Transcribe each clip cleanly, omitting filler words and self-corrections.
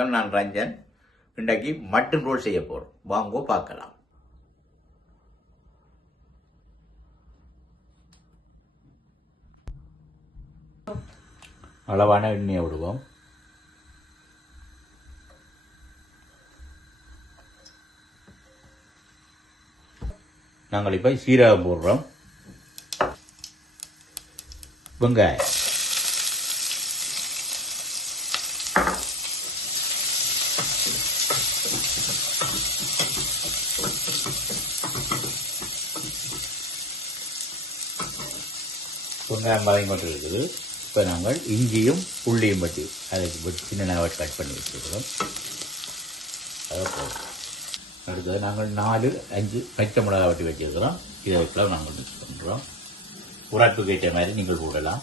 வணக்கம், நான் ரஞ்சன். இன்றைக்கு மட்டன் ரோல் செய்ய போகிறோம். வாங்கோ பார்க்கலாம். அளவான எண்ணெயை விடுவோம். நாங்கள் இப்போ சீரகம் போடுறோம். வெங்காயம், வெங்காயம் வதங்கி கொண்டு இருக்குது. இப்போ நாங்கள் இஞ்சியும் புள்ளியும் பட்டி அதை சின்ன கட் பண்ணி வச்சுருக்கிறோம். அதை போடுறோம். அடுத்தது நாங்கள் 4-5 பச்சை மிளகா வெட்டி வச்சுருக்கிறோம். இதற்கெல்லாம் நாங்கள் மிக்ஸ் பண்ணுறோம். உரப்புக்கு ஏற்ற மாதிரி நீங்கள் போடலாம்.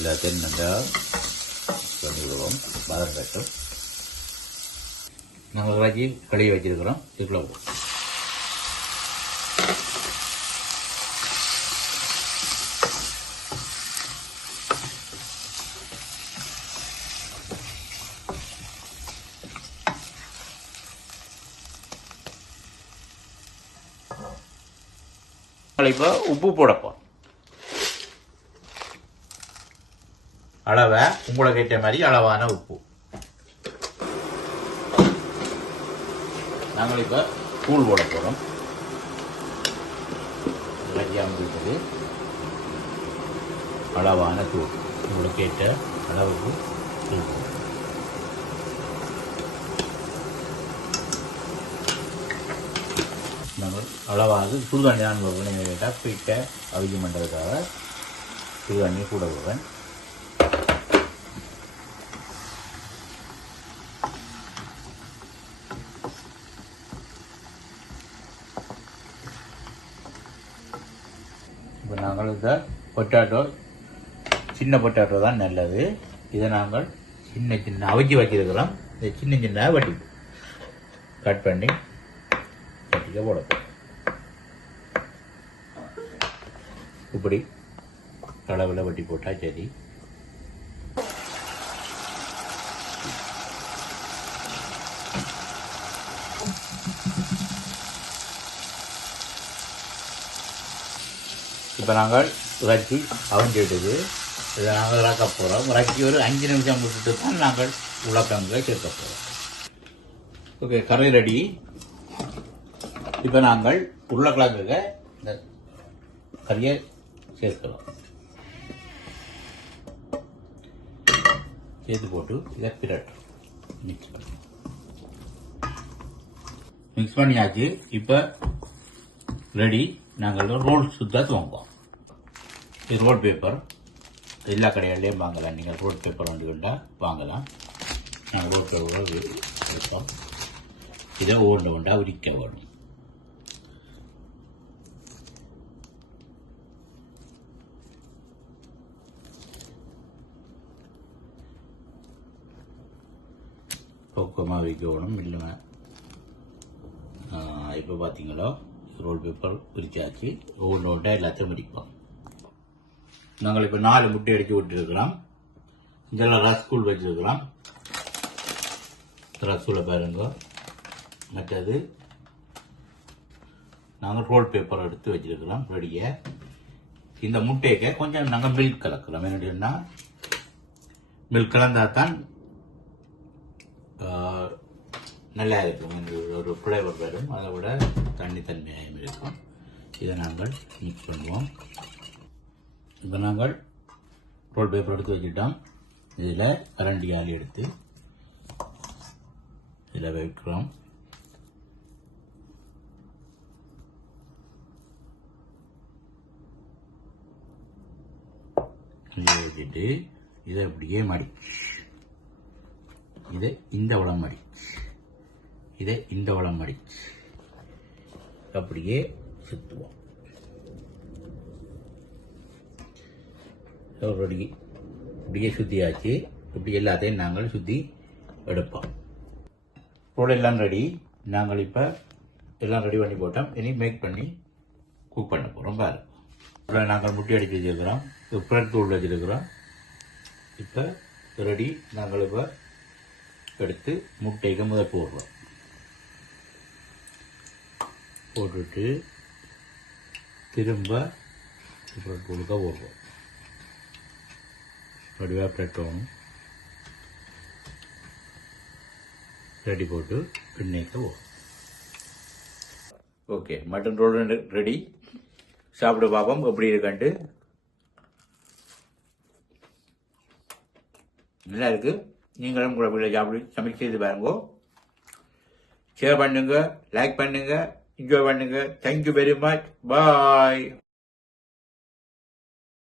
எல்லாத்தையும் நல்லா பண்ணி விடுவோம். பதம் கட்டும். நாங்கள் வச்சு கழுவி வச்சிருக்கிறோம். இதுக்குள்ள போடுவோம். இப்போ உப்பு போடப்போம். அளவை உங்களுக்கு ஏற்ற மாதிரி அளவான உப்பு. நாங்கள் இப்போ தூள் போட போகிறோம். இருக்குது அளவான தூள். உங்களுக்கு ஏற்ற அளவுக்கு தூள். நாங்கள் அளவாக சுடுதண்ணி தான் கேட்டால் போயிட்ட அவிஜம் பண்ணுறதுக்காக சுடுதண்ணி கூட விடுவேன். இப்போ நாங்கள் இந்த பொட்டாட்டோ, சின்ன பொட்டாட்டோ தான் நல்லது. இதை நாங்கள் சின்ன சின்ன அவிச்சு வச்சிருக்கிறோம். இதை சின்ன சின்ன வட்டி கட் பண்ணி போடப்போம். இப்படி அளவில் வட்டி போட்டா சரி. இப்போ நாங்கள் இறக்கி அவிஞ்சிடுது. இதை நாங்கள் இறக்க போகிறோம். இறக்கி ஒரு 5 நிமிஷம் விட்டுட்டு தான் நாங்கள் உலக்கங்களை சேர்க்க போகிறோம். ஓகே, கறி ரெடி. இப்போ நாங்கள் உருளைக்கிழங்குக இந்த கறியை சேர்க்கலாம். சேர்த்து போட்டு இதை மிக்ஸ் பண்ணியாச்சு. இப்போ ரெடி. நாங்கள் ரோல் சுத்தா துவங்குவோம். இது ரோல் பேப்பர் எல்லா கடைகள்லையும் வாங்கலாம். நீங்கள் ரோல் பேப்பர் வந்துக்கிட்டா வாங்கலாம். நாங்கள் ரோல் பேப்பர் எடுப்போம். இதை ஒன்றா உரிக்க வேணும். பக்குவமாக வைக்கணும். இல்லைங்க, இப்போ பார்த்தீங்களோ ரோல் பேப்பர் பிரிச்சாச்சு. ஒவ்வொன்றா எல்லாத்தையும் முடிப்போம். நாங்கள் இப்போ 4 முட்டை அடித்து விட்டுருக்கிறோம். இதெல்லாம் ரஸ்கூல் வச்சுருக்கிறோம். ரஸ்கூலை பாருங்க. மற்றது நாங்கள் ரோல் பேப்பர் எடுத்து வச்சிருக்கிறோம் ரெடியை. இந்த முட்டைக்கு கொஞ்சம் நாங்கள் மில்க் கலக்கிறோம். என்னன்னா மில்க் கலந்தால் தான் நல்லா இருக்கும். ஒரு ஃப்ளேவர் வரும். அதை விட தன்மையாகவும் இருக்கும். இதை நாங்கள் மிக்ஸ் பண்ணுவோம். இப்போ நாங்கள் ரோல் பேப்பர் எடுத்து வச்சுட்டோம். இதில் கரண்டி ஆளி எடுத்து இதில் வைக்கிறோம். இதை வச்சுட்டு இதை அப்படியே இதை இந்த வளம் இதை இந்த வளம் அப்படியே சுற்றுவோம். இப்படியே சுற்றியாச்சு. இப்படி எல்லாத்தையும் நாங்கள் சுற்றி எடுப்போம். ரோல் எல்லாம் ரெடி. நாங்கள் இப்போ எல்லாம் ரெடி பண்ணி போட்டோம். இனி மேக் பண்ணி குக் பண்ண போகிறோம். பாரு, நாங்கள் முட்டை அடித்து வச்சுருக்கிறோம். பிரெட் தூள் வச்சுருக்கிறோம். இப்போ ரெடி. நாங்கள் இப்போ எடுத்து முட்டைக்கு முதல் போடுறோம். போட்டுட்டு திரும்ப கொடுக்க போடுறோம். வடிவாக பிளட்டோம் ரெடி போட்டு எண்ணெய்க்கு போடுறோம். Okay, mutton roll ready. சாப்பிட பார்ப்போம் எப்படி இருக்கான்ட்டு. நல்லா இருக்கு. நீங்களும் கூட வீட்டில் சாப்பிடு சமைச்சு செய்து பாருங்க. ஷேர் பண்ணுங்க, லைக் பண்ணுங்க, என்ஜாய் பண்ணுங்க. Thank you very much. பாய்.